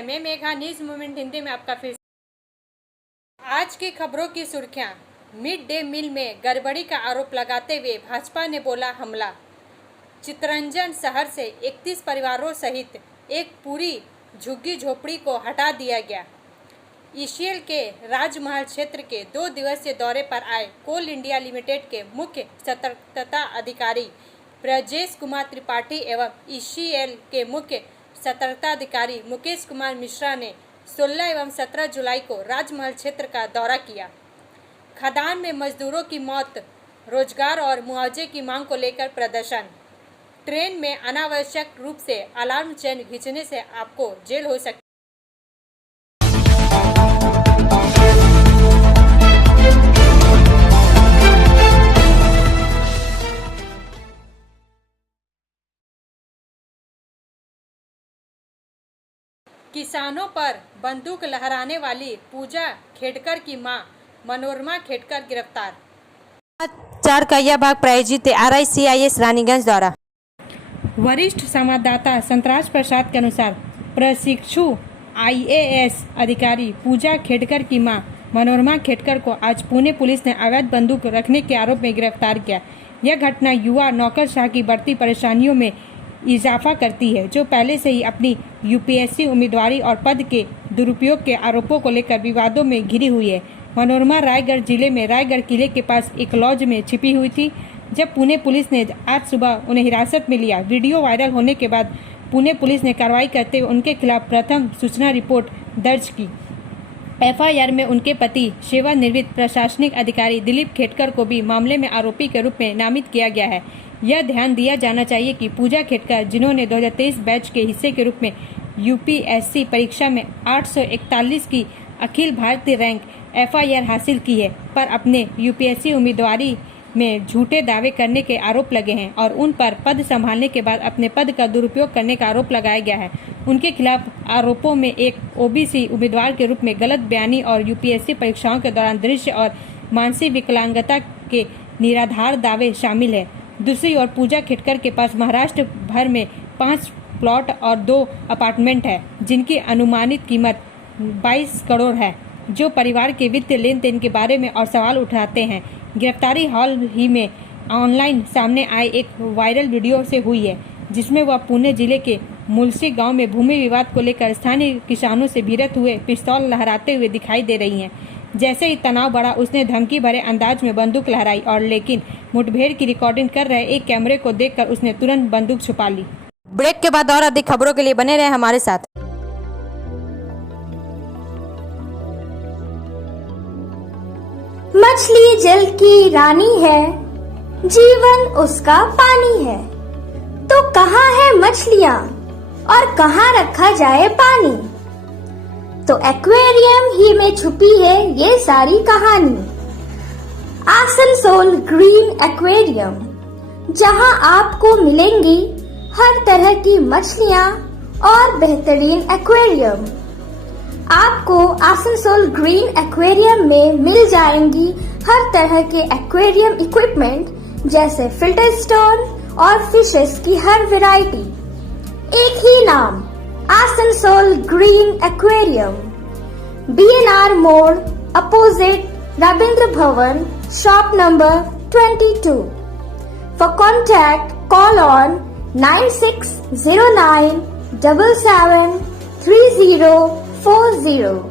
है। मैं Megha, news movement Hindi में आपका फिर आज की खबरों की सुर्खियां। मिड डे मील में गड़बड़ी का आरोप लगाते हुए भाजपा ने बोला हमला। चित्तरंजन शहर से 31 परिवारों सहित एक पूरी झुग्गी झोपड़ी को हटा दिया गया। ईसीएल के राजमहल क्षेत्र के 2 दिवसीय दौरे पर आए कोल इंडिया लिमिटेड के मुख्य सतर्कता अधिकारी ब्रजेश कुमार त्रिपाठी एवं ईसीएल के मुख्य सतर्कता अधिकारी मुकेश कुमार मिश्रा ने 16 एवं 17 जुलाई को राजमहल क्षेत्र का दौरा किया। खदान में मजदूरों की मौत, रोजगार और मुआवजे की मांग को लेकर प्रदर्शन। ट्रेन में अनावश्यक रूप से अलार्म चेन खींचने से आपको जेल हो सकती। किसानों पर बंदूक लहराने वाली पूजा खेडकर की मां मनोरमा खेडकर गिरफ्तार। 4 का यह भाग प्रायोजित है RICIS रानीगंज द्वारा। वरिष्ठ संवाददाता संतराज प्रसाद के अनुसार प्रशिक्षु IAS अधिकारी पूजा खेडकर की मां मनोरमा खेडकर को आज पुणे पुलिस ने अवैध बंदूक रखने के आरोप में गिरफ्तार किया। यह घटना युवा नौकरशाह की बढ़ती परेशानियों में इजाफा करती है, जो पहले से ही अपनी UPSC उम्मीदवारी और पद के दुरुपयोग के आरोपों को लेकर विवादों में घिरी हुई है। मनोरमा रायगढ़ जिले में रायगढ़ किले के पास एक लॉज में छिपी हुई थी, जब पुणे पुलिस ने आज सुबह उन्हें हिरासत में लिया। वीडियो वायरल होने के बाद पुणे पुलिस ने कार्रवाई करते हुए उनके खिलाफ प्रथम सूचना रिपोर्ट दर्ज की। FIR में उनके पति सेवानिवृत्त प्रशासनिक अधिकारी दिलीप खेडकर को भी मामले में आरोपी के रूप में नामित किया गया है। यह ध्यान दिया जाना चाहिए कि पूजा खेडकर, जिन्होंने 2023 बैच के हिस्से के रूप में UPSC परीक्षा में 841 की अखिल भारतीय रैंक FIR हासिल की है, पर अपने UPSC उम्मीदवारी में झूठे दावे करने के आरोप लगे हैं और उन पर पद संभालने के बाद अपने पद का दुरुपयोग करने का आरोप लगाया गया है। उनके खिलाफ आरोपों में एक OBC उम्मीदवार के रूप में गलत बयानी और UPSC परीक्षाओं के दौरान दृश्य और मानसिक विकलांगता के निराधार दावे शामिल है। दूसरी ओर पूजा खेडकर के पास महाराष्ट्र भर में 5 प्लॉट और 2 अपार्टमेंट है, जिनकी अनुमानित कीमत 22 करोड़ है, जो परिवार के वित्तीय लेन देन के बारे में और सवाल उठाते हैं। गिरफ्तारी हाल ही में ऑनलाइन सामने आए एक वायरल वीडियो से हुई है, जिसमें वह पुणे जिले के मुलसी गांव में भूमि विवाद को लेकर स्थानीय किसानों से भिड़ते हुए पिस्तौल लहराते हुए दिखाई दे रही हैं। जैसे ही तनाव बढ़ा, उसने धमकी भरे अंदाज में बंदूक लहराई और लेकिन मुठभेड़ की रिकॉर्डिंग कर रहे एक कैमरे को देखकर उसने तुरंत बंदूक छुपा ली। ब्रेक के बाद और अधिक खबरों के लिए बने रहे हमारे साथ। मछली जल की रानी है, जीवन उसका पानी है, तो कहाँ है मछलियाँ और कहाँ रखा जाए पानी? तो एक्वेरियम ही में छुपी है ये सारी कहानी। आसनसोल ग्रीन एक्वेरियम, जहाँ आपको मिलेंगी हर तरह की मछलियाँ और बेहतरीन एक्वेरियम। आपको आसनसोल ग्रीन एक्वेरियम में मिल जाएंगी हर तरह के एक्वेरियम इक्विपमेंट, जैसे फिल्टर स्टोन और फिशेस की हर वैरायटी। एक ही नाम, आसनसोल ग्रीन एक्वेरियम। BNR मोड़, opposite Rabindra Bhavan, shop number 22। For contact call on 9609 77 3040।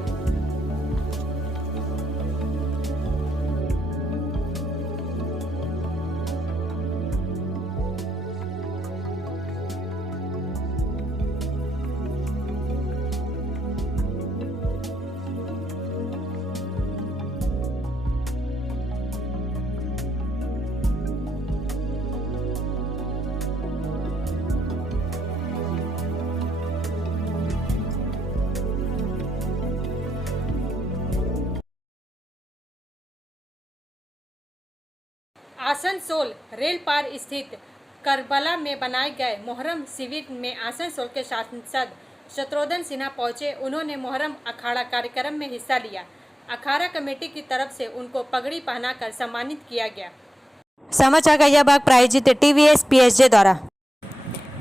Asansol rail पार स्थित करबला में बनाए गए मोहर्रम शिविर में आसनसोल के सांसद शत्रुघ्न सिन्हा पहुंचे। उन्होंने मोहर्रम अखाड़ा कार्यक्रम में हिस्सा लिया। अखाड़ा कमेटी की तरफ से उनको पगड़ी पहनाकर सम्मानित किया गया। समाचार का यह भाग प्रायोजित है TVS PSG द्वारा।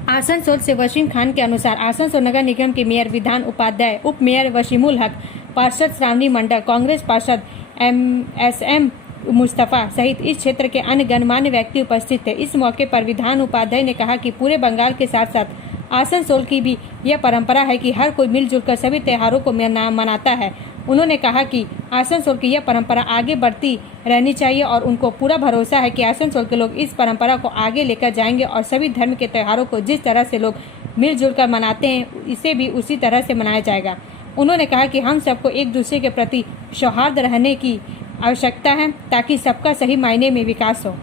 आसनसोल से वसीम खान के अनुसार आसनसोल नगर निगम के मेयर विधान उपाध्याय, उप मेयर वसीमुल हक, पार्षद श्रावणी मंडल, कांग्रेस पार्षद एम मुस्तफा सहित इस क्षेत्र के अन्य गणमान्य व्यक्ति उपस्थित थे। इस मौके पर विधान उपाध्याय ने कहा कि पूरे बंगाल के साथ साथ आसनसोल की भी यह परंपरा है कि हर कोई मिलजुल कर सभी त्योहारों को मनाता है। उन्होंने कहा कि आसनसोल की यह परंपरा आगे बढ़ती रहनी चाहिए और उनको पूरा भरोसा है कि आसनसोल के लोग इस परंपरा को आगे लेकर जाएंगे और सभी धर्म के त्योहारों को जिस तरह से लोग मिलजुल कर मनाते हैं इसे भी उसी तरह से मनाया जाएगा। उन्होंने कहा कि हम सबको एक दूसरे के प्रति सौहार्द रहने की आवश्यकता है ताकि सबका सही मायने में विकास हो।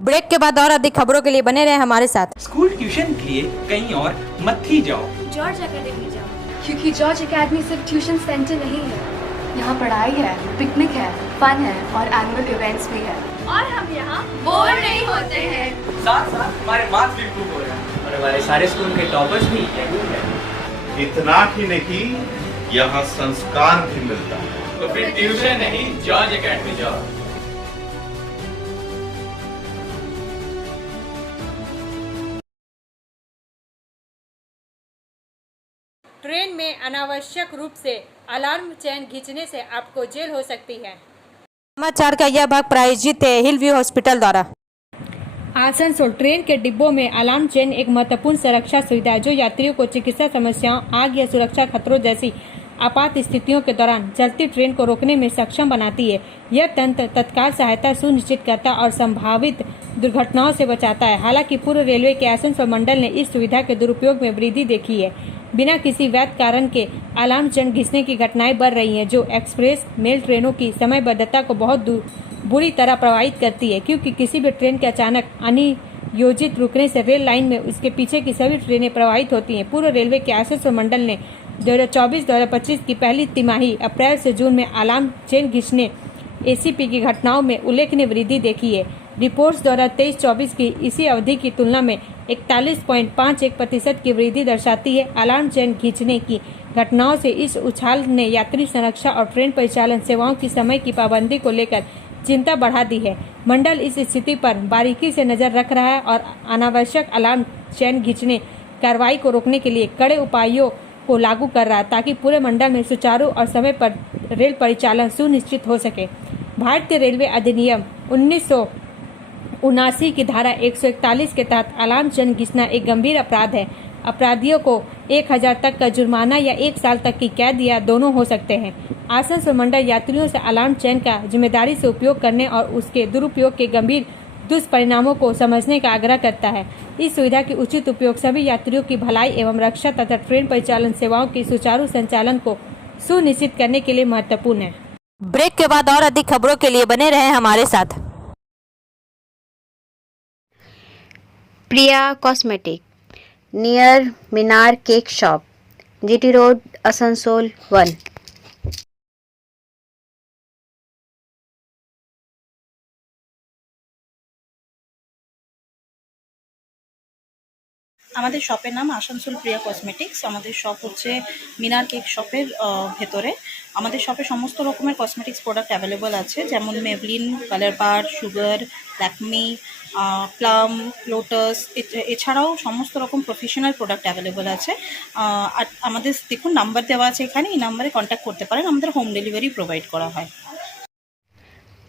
ब्रेक के बाद और अधिक खबरों के लिए बने रहे हमारे साथ। स्कूल ट्यूशन के लिए कहीं और मत ही जाओ, जॉर्ज एकेडमी जाओ, क्योंकि जॉर्ज एकेडमी सिर्फ ट्यूशन सेंटर नहीं है। यहाँ पढ़ाई है, पिकनिक है, फन है और एनुअल इवेंट्स भी है। और हम यहाँ बोर नहीं होते हैं। साथ साथ हमारे मार्क्स भी इम्प्रूव हो रहे हैं और हमारे सारे स्कूल के टॉपर्स भी यही है। इतना ही नहीं, यहाँ संस्कार भी मिलता है। तो फिर ट्यूशन नहीं, जॉर्ज एकेडमी जाओ। ट्रेन में अनावश्यक रूप से अलार्म चेन खींचने से आपको जेल हो सकती है। समाचार का यह भाग प्रायोजित है हिल व्यू हॉस्पिटल द्वारा। आसनसोल ट्रेन के डिब्बों में अलार्म चेन एक महत्वपूर्ण सुरक्षा सुविधा है जो यात्रियों को चिकित्सा समस्याओं, आग या सुरक्षा खतरों जैसी आपात स्थितियों के दौरान चलती ट्रेन को रोकने में सक्षम बनाती है। यह तंत्र तत्काल सहायता सुनिश्चित करता और संभावित दुर्घटनाओं से बचाता है। हालांकि पूर्व रेलवे के आसनसोल मंडल ने इस सुविधा के दुरुपयोग में वृद्धि देखी है। बिना किसी वैध कारण के अलार्म चेन घिसने की घटनाएं बढ़ रही हैं जो एक्सप्रेस मेल ट्रेनों की समयबद्धता को बहुत बुरी तरह प्रभावित करती है, क्योंकि किसी भी ट्रेन के अचानक अनियोजित रुकने से रेल लाइन में उसके पीछे की सभी ट्रेनें प्रभावित होती हैं। पूर्व रेलवे के आसनसोल मंडल ने 2024-2025 की पहली तिमाही अप्रैल से जून में अलार्म चेन घिसने एसीपी की घटनाओं में उल्लेखनीय वृद्धि देखी है। रिपोर्ट्स द्वारा 23-24 की इसी अवधि की तुलना में 41.51% की वृद्धि दर्शाती है। अलार्म चेन खींचने की घटनाओं से इस उछाल ने यात्री संरक्षा और ट्रेन परिचालन सेवाओं की समय की पाबंदी को लेकर चिंता बढ़ा दी है। मंडल इस स्थिति पर बारीकी से नजर रख रहा है और अनावश्यक अलार्म चेन खींचने कार्रवाई को रोकने के लिए कड़े उपायों को लागू कर रहा है ताकि पूरे मंडल में सुचारू और समय पर रेल परिचालन सुनिश्चित हो सके। भारतीय रेलवे अधिनियम 1979 की धारा 141 के तहत अलार्म चेन घिसना एक गंभीर अपराध है। अपराधियों को 1000 तक का जुर्माना या 1 साल तक की कैद या दोनों हो सकते हैं। आसनसोल मंडल यात्रियों से अलार्म चेन का जिम्मेदारी से उपयोग करने और उसके दुरुपयोग के गंभीर दुष्परिणामों को समझने का आग्रह करता है। इस सुविधा की उचित उपयोग सभी यात्रियों की भलाई एवं रक्षा तथा ट्रेन परिचालन सेवाओं की सुचारू संचालन को सुनिश्चित करने के लिए महत्वपूर्ण है। ब्रेक के बाद और अधिक खबरों के लिए बने रहे हमारे साथ। Priya cosmetic near Minar cake shop, GT road, Asansol 1। আমাদের শপের নাম আসানসোল প্রিয়া কসমেটিক্স। আমাদের শপ হচ্ছে মিনার কেক শপের ভেতরে। আমাদের শপে সমস্ত রকমের কসমেটিক্স প্রোডাক্ট অ্যাভেলেবল আছে, যেমন মেবলিন, কালার বার, সুগার, ল্যাকমি, প্লাম, লোটাস, এছাড়াও সমস্ত রকম প্রফেশনাল প্রোডাক্ট অ্যাভেলেবল আছে। আর আমাদের দেখুন নাম্বার দেওয়া আছে এখানে, এই নাম্বারে কন্ট্যাক্ট করতে পারেন। আমাদের হোম ডেলিভারি প্রোভাইড করা হয়।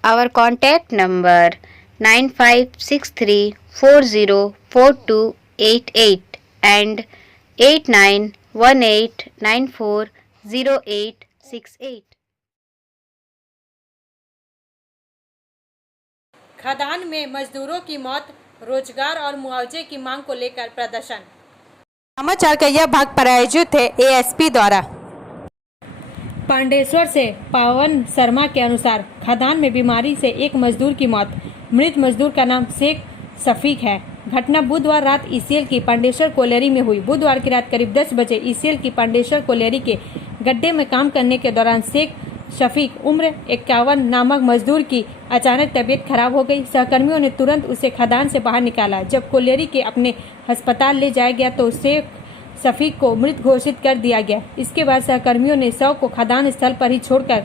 Our contact number 9563404288 and 8918940868। खदान में मजदूरों की मौत, रोजगार और मुआवजे की मांग को लेकर प्रदर्शन। समाचार का यह भाग प्रायोजित है एएसपी द्वारा। पांडेश्वर से पावन शर्मा के अनुसार खदान में बीमारी से एक मजदूर की मौत। मृत मजदूर का नाम शेख शफीक है। घटना बुधवार रात ईसीएल की पांडेश्वर कोलेरी में हुई। बुधवार की रात करीब 10 बजे ईसीएल की पांडेश्वर कोलेरी के गड्ढे में काम करने के दौरान शेख शफीक उम्र 51 नामक मजदूर की अचानक तबीयत खराब हो गई। सहकर्मियों ने तुरंत उसे खदान से बाहर निकाला। जब कोलियरी के अपने अस्पताल ले जाया गया तो उसे शफीक को मृत घोषित कर दिया गया। इसके बाद सहकर्मियों ने शव को खदान स्थल पर ही छोड़कर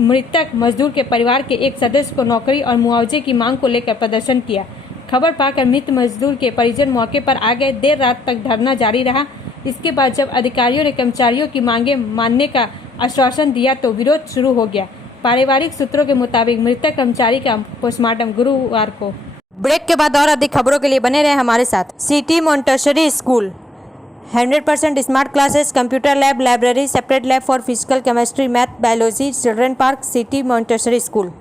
मृतक मजदूर के परिवार के एक सदस्य को नौकरी और मुआवजे की मांग को लेकर प्रदर्शन किया। खबर पाकर मृत मजदूर के परिजन मौके पर आ गए। देर रात तक धरना जारी रहा। इसके बाद जब अधिकारियों ने कर्मचारियों की मांगे मानने का आश्वासन दिया तो विरोध शुरू हो गया। पारिवारिक सूत्रों के मुताबिक मृतक कर्मचारी का पोस्टमार्टम गुरुवार को। ब्रेक के बाद और अधिक खबरों के लिए बने रहे हमारे साथ। City Montessori school 100% smart classes, computer lab, library, separate lab for physical, chemistry, math, biology, children park, city Montessori school.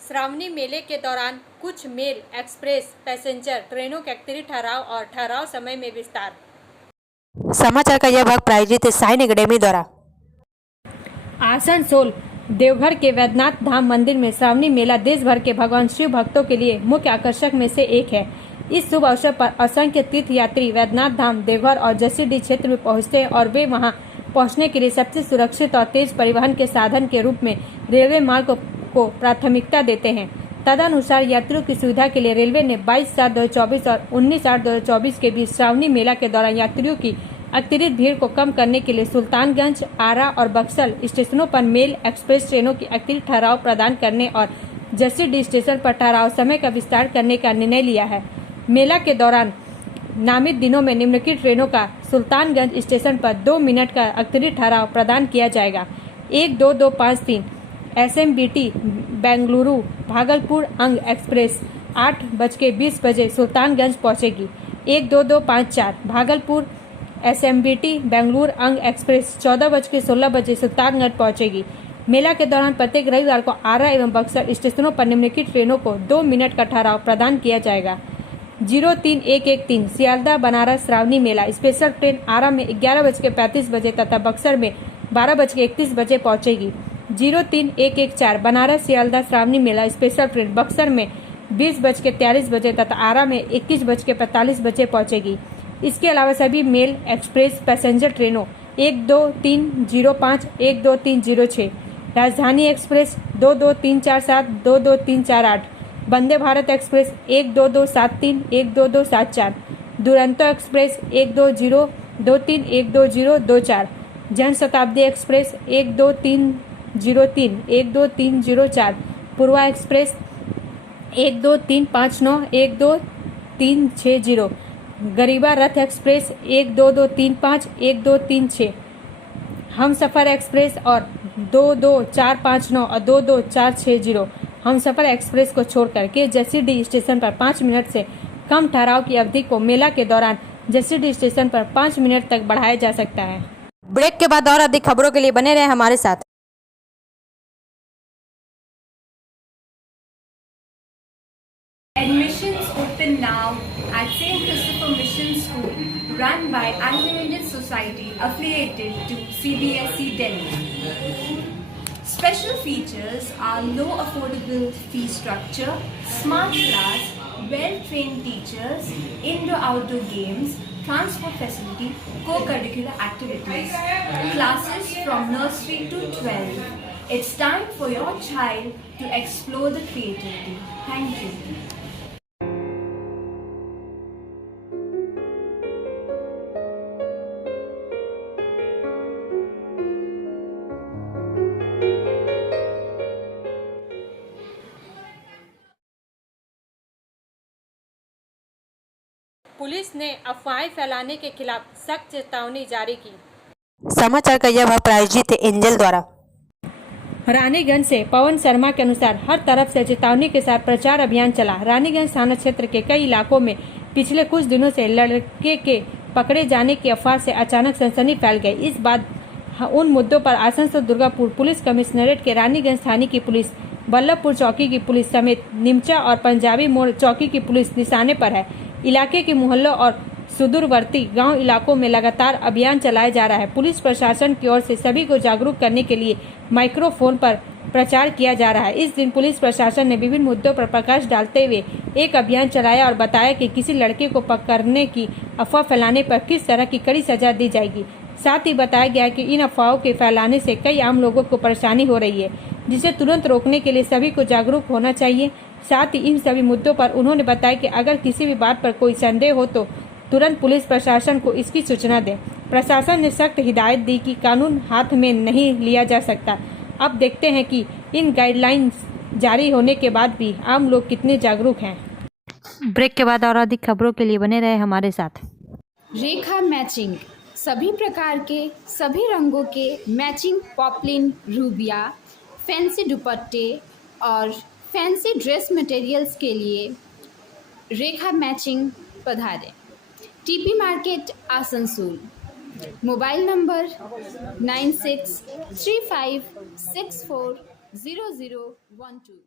Shravani मेले के दौरान कुछ मेल एक्सप्रेस पैसेंजर ट्रेनों के अतिरिक्त ठहराव और ठहराव समय में विस्तार। समाचार का यह भाग प्रायोजित है साइन एकेडमी द्वारा। आसनसोल देवघर के वैद्यनाथ धाम मंदिर में श्रावणी मेला देश भर के भगवान शिव भक्तों के लिए मुख्य आकर्षक में से एक है। इस शुभ अवसर पर असंख्य तीर्थ यात्री वैद्यनाथ धाम, देवघर और जसीडीह क्षेत्र में पहुंचते हैं और वे वहां पहुंचने के लिए सबसे सुरक्षित और तेज परिवहन के साधन के रूप में रेलवे मार्ग को प्राथमिकता देते हैं। तदनुसार यात्रियों की सुविधा के लिए रेलवे ने 22/7/2024 और 19/8/2024 के बीच श्रावणी मेला के दौरान यात्रियों की अतिरिक्त भीड़ को कम करने के लिए सुल्तानगंज, आरा और बक्सर स्टेशनों पर मेल एक्सप्रेस ट्रेनों की अतिरिक्त ठहराव प्रदान करने और जसीडीह स्टेशन पर ठहराव समय का विस्तार करने का निर्णय लिया है। मेला के दौरान नामित दिनों में निम्नलिखित ट्रेनों का सुल्तानगंज स्टेशन पर 2 मिनट का अतिरिक्त ठहराव प्रदान किया जाएगा। 1-2-2-5-3 SMBT बेंगलुरु भागलपुर अंग एक्सप्रेस 8:20 बजे सुल्तानगंज पहुंचेगी। 1-2-2-5-4 भागलपुर SMBT बेंगलुरु अंग एक्सप्रेस 14:16 बजे सुल्तानगंज पहुंचेगी। मेला के दौरान प्रत्येक रविवार को आरा एवं बक्सर स्टेशनों पर निम्नलिखित ट्रेनों को 2 मिनट का ठहराव प्रदान किया जाएगा। 03113 सियालदह बनारस श्रावणी मेला स्पेशल ट्रेन आरा में 11:35 बजे तथा बक्सर में 12:31 बजे पहुंचेगी। 03114 बनारस सियालदह श्रावणी मेला स्पेशल ट्रेन बक्सर में 20:43 बजे तथा आरा में 21:45 बजे पहुंचेगी। इसके अलावा सभी मेल एक्सप्रेस पैसेंजर ट्रेनों 12305, 12306, Rajdhani express 22347, 22348, Vande Bharat express 12273, 12274, Duronto express 12023, 12024, Janshatabdi express 12303, 12304, Purva express 12359, 12360, गरीबा रथ एक्सप्रेस 12235, 12336, हमसफर एक्सप्रेस और 22459 और 22460 हमसफर एक्सप्रेस को छोड़कर के जसीडीह स्टेशन पर 5 मिनट से कम ठहराव की अवधि को मेला के दौरान जसीडीह स्टेशन पर 5 मिनट तक बढ़ाया जा सकता है। ब्रेक के बाद और अधिक खबरों के लिए बने रहे हमारे साथ। Admissions open now at St. Christopher Mission School, run by Anglo-Indian Society affiliated to CBSE Delhi. Special features are low affordable fee structure, smart class, well-trained teachers, indoor-outdoor games, transport facility, co-curricular activities, classes from nursery to 12. It's time for your child to explore the creativity. Thank you. Police ने अफवाहें फैलाने के खिलाफ सख्त चेतावनी जारी की। समाचार का यह भाग प्रायोजित है एंजल द्वारा। रानीगंज से पवन शर्मा के अनुसार हर तरफ से चेतावनी के साथ प्रचार अभियान चला। रानीगंज थाना क्षेत्र के कई इलाकों में पिछले कुछ दिनों से लड़के के पकड़े जाने की अफवाह से अचानक सनसनी फैल गई। इस बात उन मुद्दों पर आसनसोल दुर्गापुर पुलिस कमिश्नरेट के रानीगंज थाने की पुलिस, बल्लभपुर चौकी की पुलिस समेत निमचा और पंजाबी मोड़ चौकी की पुलिस निशाने पर है। इलाके के मोहल्लों और सुदूरवर्ती गांव इलाकों में लगातार अभियान चलाया जा रहा है। पुलिस प्रशासन की ओर से सभी को जागरूक करने के लिए माइक्रोफोन पर प्रचार किया जा रहा है। इस दिन पुलिस प्रशासन ने विभिन्न मुद्दों पर प्रकाश डालते हुए एक अभियान चलाया और बताया कि किसी लड़के को पकड़ने की अफवाह फैलाने पर किस तरह की कड़ी सजा दी जाएगी। साथ ही बताया गया कि इन अफवाहों के फैलाने से कई आम लोगों को परेशानी हो रही है, जिसे तुरंत रोकने के लिए सभी को जागरूक होना चाहिए। साथ ही इन सभी मुद्दों पर उन्होंने बताया कि अगर किसी भी बात पर कोई संदेह हो तो तुरंत पुलिस प्रशासन को इसकी सूचना दें। प्रशासन ने सख्त हिदायत दी कि कानून हाथ में नहीं लिया जा सकता। अब देखते हैं कि इन गाइडलाइंस जारी होने के बाद भी आम लोग कितने जागरूक हैं। ब्रेक के बाद और अधिक खबरों के लिए बने रहे हमारे साथ। रेखा मैचिंग, सभी प्रकार के सभी रंगों के मैचिंग पॉपलिन, रूबिया, फैंसी दुपट्टे और फैंसी ड्रेस मटेरियल्स के लिए रेखा मैचिंग पधारें। TP market Asansol. Mobile number 9635640012।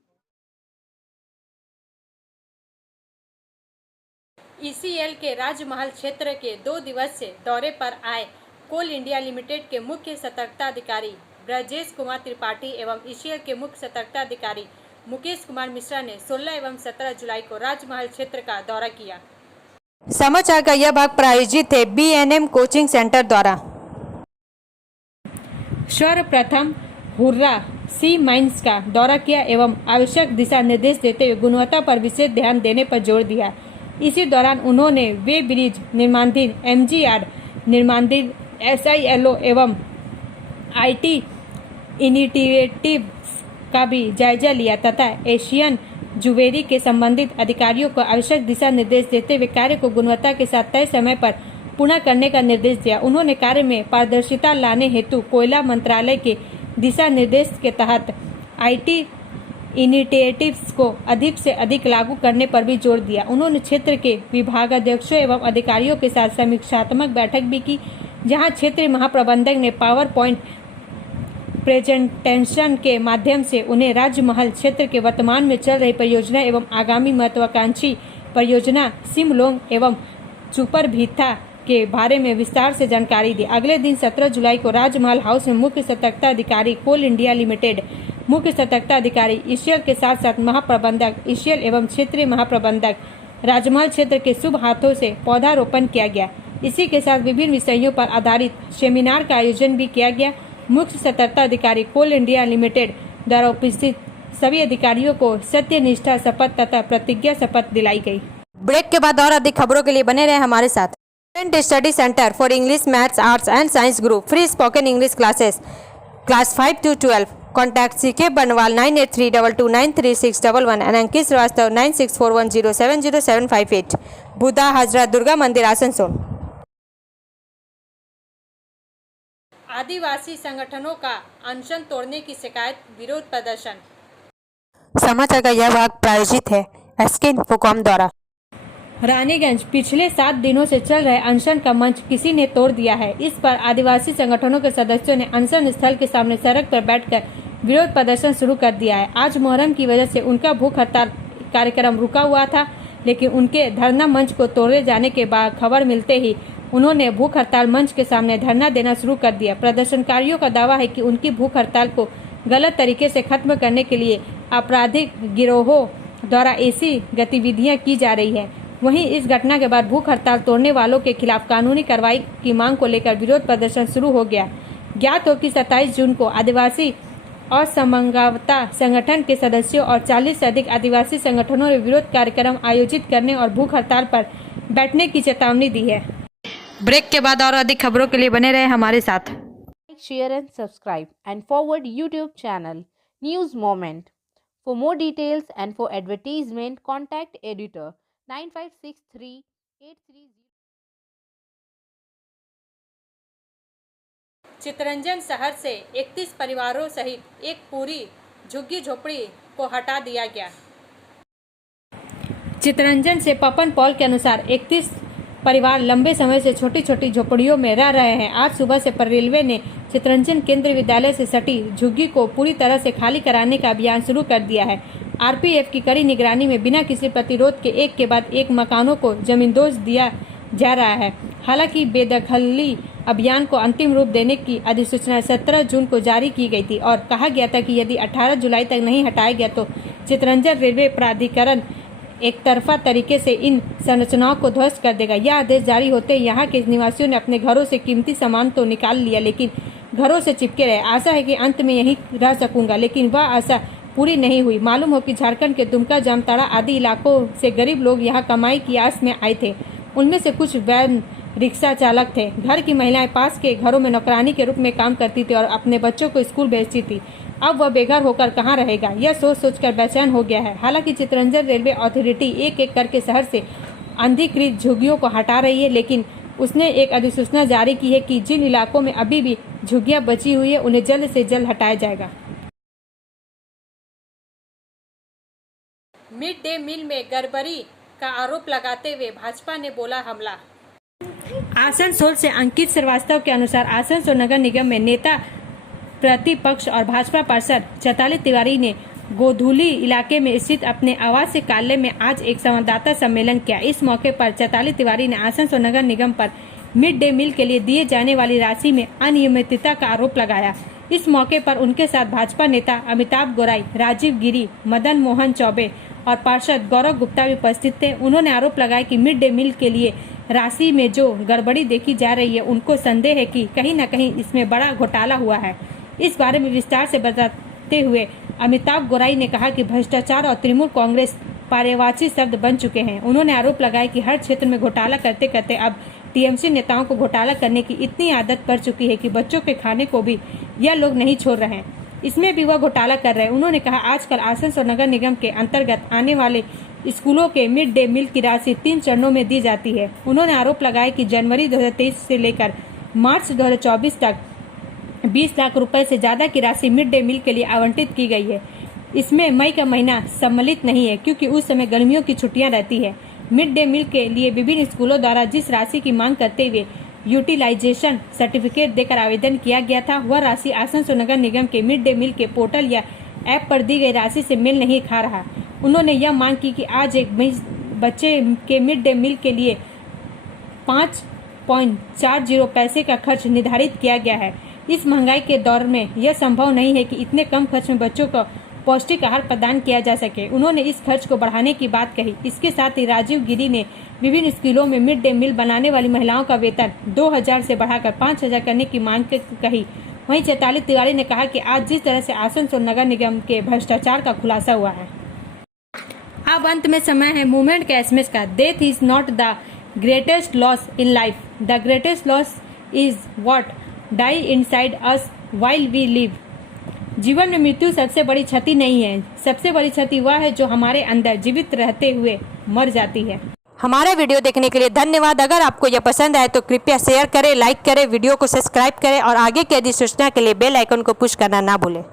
ECL के राजमहल क्षेत्र के 2 दिवसीय दौरे पर आए कोल इंडिया लिमिटेड के मुख्य सतर्कता अधिकारी ब्रजेश कुमार त्रिपाठी एवं ECL के मुख्य सतर्कता अधिकारी मुकेश कुमार मिश्रा ने 16 एवं 17 जुलाई को राजमहल क्षेत्र का दौरा किया। समाचार का यह भाग प्रायोजित है BNM कोचिंग सेंटर द्वारा। सर्वप्रथम हुर्रा सी माइंस का दौरा किया एवं आवश्यक दिशा निर्देश देते हुए गुणवत्ता पर विशेष ध्यान देने पर जोर दिया। इसी दौरान उन्होंने वे ब्रिज निर्माणाधीन MGR निर्माणाधीन SILO एवं IT इनिशिएटिव्स का भी जायजा लिया तथा एशियन जुवेरी के संबंधित अधिकारियों को आवश्यक दिशा निर्देश देते हुए कार्य को गुणवत्ता के साथ तय समय पर पूर्ण करने का निर्देश दिया। उन्होंने कार्य में पारदर्शिता लाने हेतु कोयला मंत्रालय के दिशा निर्देश के तहत IT इनिशिएटिव्स को अधिक से अधिक लागू करने पर भी जोर दिया। उन्होंने क्षेत्र के विभागाध्यक्षों एवं अधिकारियों के साथ समीक्षात्मक बैठक भी की, जहां क्षेत्रीय महाप्रबंधक ने पावर पॉइंट प्रेजेंटेशन के माध्यम से उन्हें राजमहल क्षेत्र के वर्तमान में चल रही परियोजना एवं आगामी महत्वाकांक्षी परियोजना सिमलोंग एवं चुपर भीथा के बारे में विस्तार से जानकारी दी। अगले दिन 17 जुलाई को राजमहल हाउस में मुख्य सतर्कता अधिकारी कोल इंडिया लिमिटेड, मुख्य सतर्कता अधिकारी ECL के साथ साथ महाप्रबंधक ECL एवं क्षेत्रीय महाप्रबंधक राजमहल क्षेत्र के शुभ हाथों से पौधारोपण किया गया। इसी के साथ विभिन्न विषयों पर आधारित सेमिनार का आयोजन भी किया गया। मुख्य सतर्कता अधिकारी कोल इंडिया लिमिटेड द्वारा उपस्थित सभी अधिकारियों को सत्यनिष्ठा शपथ तथा प्रतिज्ञा शपथ दिलाई गई। ब्रेक के बाद और अधिक खबरों के लिए बने रहे हमारे साथ। Study centre for English, maths, arts and science group, free spoken English classes, class 5 to 12। Contact CK बनवाल 9832293611 एंड अंकित श्रीवास्तव 9641070758। बुधा हाजरा दुर्गा मंदिर आसनसोल। आदिवासी संगठनों का अनशन तोड़ने की शिकायत, विरोध प्रदर्शन। समाचार का यह भाग प्रायोजित है SK इन्फोकॉम द्वारा। रानीगंज पिछले 7 दिनों से चल रहे अनशन का मंच किसी ने तोड़ दिया है। इस पर आदिवासी संगठनों के सदस्यों ने अनशन स्थल के सामने सड़क पर बैठकर विरोध प्रदर्शन शुरू कर दिया है। आज मुहर्रम की वजह से उनका भूख हड़ताल कार्यक्रम रुका हुआ था, लेकिन उनके धरना मंच को तोड़े जाने के बाद खबर मिलते ही उन्होंने भूख हड़ताल मंच के सामने धरना देना शुरू कर दिया। प्रदर्शनकारियों का दावा है कि उनकी भूख हड़ताल को गलत तरीके से खत्म करने के लिए आपराधिक गिरोहों द्वारा ऐसी गतिविधियां की जा रही है। वहीं इस घटना के बाद भूख हड़ताल तोड़ने वालों के खिलाफ कानूनी कार्रवाई की मांग को लेकर विरोध प्रदर्शन शुरू हो गया। ज्ञात हो कि 27 जून को आदिवासी और समन्वयता संगठन के सदस्यों और 40 से अधिक आदिवासी संगठनों ने विरोध कार्यक्रम आयोजित करने और भूख हड़ताल पर बैठने की चेतावनी दी है। ब्रेक के बाद और अधिक खबरों के लिए बने रहे हमारे साथ। Share and subscribe and forward YouTube channel News Moment. For more details and for advertisement, contact editor 956383. Chitranjan शहर से 31 परिवारों सहित एक पूरी झुग्गी झोपड़ी को हटा दिया गया। चितरंजन से पपन पॉल के अनुसार 31 परिवार लंबे समय से छोटी छोटी झोपड़ियों में रह रहे हैं। आज सुबह से रेलवे ने चितरंजन केंद्रीय विद्यालय से सटी झुग्गी को पूरी तरह से खाली कराने का अभियान शुरू कर दिया है। RPF की कड़ी निगरानी में बिना किसी प्रतिरोध के एक बाद एक मकानों को जमींदोज जा रहा है। हालांकि बेदखली अभियान को अंतिम रूप देने की अधिसूचना 17 जून को जारी की गई थी और कहा गया था कि यदि 18 जुलाई तक नहीं हटाया गया तो चितरंजन रेलवे प्राधिकरण एक तरफा तरीके से इन संरचनाओं को ध्वस्त कर देगा। यह आदेश जारी होते ही यहाँ के निवासियों ने अपने घरों से कीमती सामान तो निकाल लिया, लेकिन घरों से चिपके रहे। आशा है कि अंत में यहीं रह सकूंगा, लेकिन वह आशा पूरी नहीं हुई। मालूम हो कि झारखंड के दुमका, जामताड़ा आदि इलाकों से गरीब लोग यहाँ कमाई की आस में आए थे। उनमें से कुछ वैन रिक्शा चालक थे। घर की महिलाएं पास के घरों में नौकरानी के रूप में काम करती थी और अपने बच्चों को स्कूल भेजती थी। अब वह बेघर होकर कहाँ रहेगा, यह सोच सोचकर बेचैन हो गया है। हालांकि चितरंजन रेलवे अथॉरिटी एक एक करके शहर से अनधिकृत झुग्गियों को हटा रही है, लेकिन उसने एक अधिसूचना जारी की है कि जिन इलाकों में अभी भी झुग्गियां बची हुई है उन्हें जल्द से जल्द हटाया जाएगा। मिड डे मील में गड़बड़ी का आरोप लगाते हुए भाजपा ने बोला हमला। आसनसोल से अंकित श्रीवास्तव के अनुसार आसनसोल नगर निगम में नेता प्रतिपक्ष और भाजपा पार्षद चैताली तिवारी ने गोधुली इलाके में स्थित अपने आवासीय कार्यालय में आज एक संवाददाता सम्मेलन किया। इस मौके पर चैताली तिवारी ने आसनसोल नगर निगम पर मिड डे मील के लिए दिए जाने वाली राशि में अनियमितता का आरोप लगाया। इस मौके पर उनके साथ भाजपा नेता अमिताभ गोराई, राजीव गिरी, मदन मोहन चौबे और पार्षद गौरव गुप्ता भी उपस्थित थे। उन्होंने आरोप लगाया कि मिड डे मील के लिए राशि में जो गड़बड़ी देखी जा रही है, उनको संदेह है कि कहीं न कहीं इसमें बड़ा घोटाला हुआ है। इस बारे में विस्तार से बताते हुए अमिताभ गोराई ने कहा कि भ्रष्टाचार और तृणमूल कांग्रेस पर्यायवाची शब्द बन चुके हैं। उन्होंने आरोप लगाया कि हर क्षेत्र में घोटाला करते करते अब टीएमसी नेताओं को घोटाला करने की इतनी आदत पड़ चुकी है कि बच्चों के खाने को भी यह लोग नहीं छोड़ रहे हैं, इसमें भी वह घोटाला कर रहे हैं। उन्होंने कहा आजकल आसनसोल नगर निगम के अंतर्गत आने वाले स्कूलों के मिड डे मील की राशि 3 चरणों में दी जाती है। उन्होंने आरोप लगाया कि जनवरी 2023 से लेकर मार्च 2024 तक 20 लाख रुपए से ज्यादा की राशि मिड डे मील के लिए आवंटित की गई है। इसमें मई का महीना सम्मिलित नहीं है क्योंकि उस समय गर्मियों की छुट्टियां रहती है। मिड डे मील के लिए विभिन्न स्कूलों द्वारा जिस राशि की मांग करते हुए यूटिलाइजेशन सर्टिफिकेट देकर आवेदन किया गया था, वह राशि आसनसोल नगर निगम के मिड डे मील के पोर्टल या ऐप पर दी गई राशि से मेल नहीं खा रहा। उन्होंने यह मांग की कि आज एक बच्चे के मिड डे मील के लिए 5.40 पैसे का खर्च निर्धारित किया गया है। इस महंगाई के दौर में यह संभव नहीं है कि इतने कम खर्च में बच्चों को पौष्टिक आहार प्रदान किया जा सके। उन्होंने इस खर्च को बढ़ाने की बात कही। इसके साथ ही राजीव गिरी ने विभिन्न स्कूलों में मिड डे मील बनाने वाली महिलाओं का वेतन 2000 से बढ़ाकर 5000 करने की मांग कही। वहीं चैताली तिवारी ने कहा कि आज जिस तरह से आसनसोल नगर निगम के भ्रष्टाचार का खुलासा हुआ है। अब अंत में समय है मूवमेंट के एसएमएस का। Death is not the greatest loss in life, the greatest loss is what die inside us while we live. जीवन में मृत्यु सबसे बड़ी क्षति नहीं है, सबसे बड़ी क्षति वह है जो हमारे अंदर जीवित रहते हुए मर जाती है। हमारे वीडियो देखने के लिए धन्यवाद। अगर आपको यह पसंद आए तो कृपया शेयर करें, लाइक करें, वीडियो को सब्सक्राइब करें और आगे की अधिसूचना के लिए बेल आइकन को पुश करना ना भूलें।